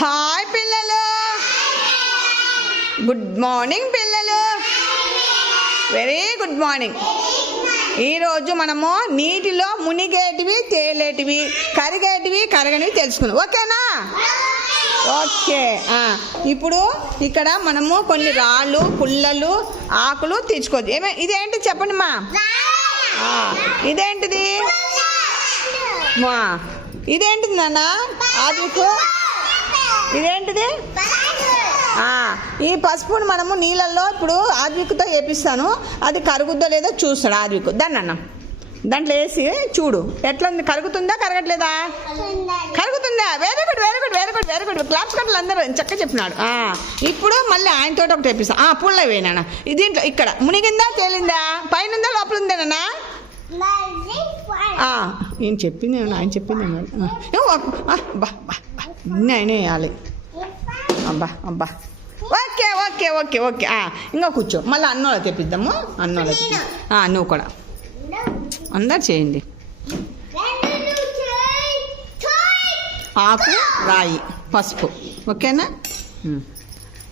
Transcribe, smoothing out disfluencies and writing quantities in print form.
Hi పిల్లలు, good morning పిల్లలు, very good morning. ఈరోజు మనము నీటిలో మునిగేటివి, తేలేటివి, కరిగేటివి, కరగనివి తెలుసుకుందాం. ఓకేనా? ఓకే. ఇప్పుడు ఇక్కడ మనము కొన్ని రాళ్ళు, పుల్లలు, ఆకులు తీసుకోవచ్చు. ఇదేంటి చెప్పండి మా. ఇదేంటిది మా? ఇదేంటిది నాన్న? ఆదికు ఇదేంటిది? ఈ పసుపుని మనము నీళ్ళల్లో ఇప్పుడు ఆద్విక్తో వేపిస్తాను. అది కరుగుద్దో లేదో చూస్తాడు ఆద్విక్. దాన్ని అన్న దాంట్లో వేసి చూడు ఎట్లా ఉంది, కరుగుతుందా కరగట్లేదా? కరుగుతుందా? Very good very good very good very good. Claps కట్టలు అందరూ చక్కగా చెప్పినాడు. ఇప్పుడు మళ్ళీ ఆయనతో ఒకటి వేపిస్తాను. పుల్ల వేయనా దీంట్లో. ఇక్కడ మునిగిందా తేలిందా? పైన ఉందా లోపల ఉందేనా? నేను చెప్పింది ఆయన చెప్పింది అన్నీ ఆయన వేయాలి. అబ్బా అబ్బా. Okay okay okay okay. ఇంకా కూర్చో. మళ్ళీ అన్నోళ్ళ తెప్పిద్దాము. అన్నోళ్ళ నువ్వు కూడా అందరు చేయండి. ఆకు, రాయి, పసుపు. ఓకేనా?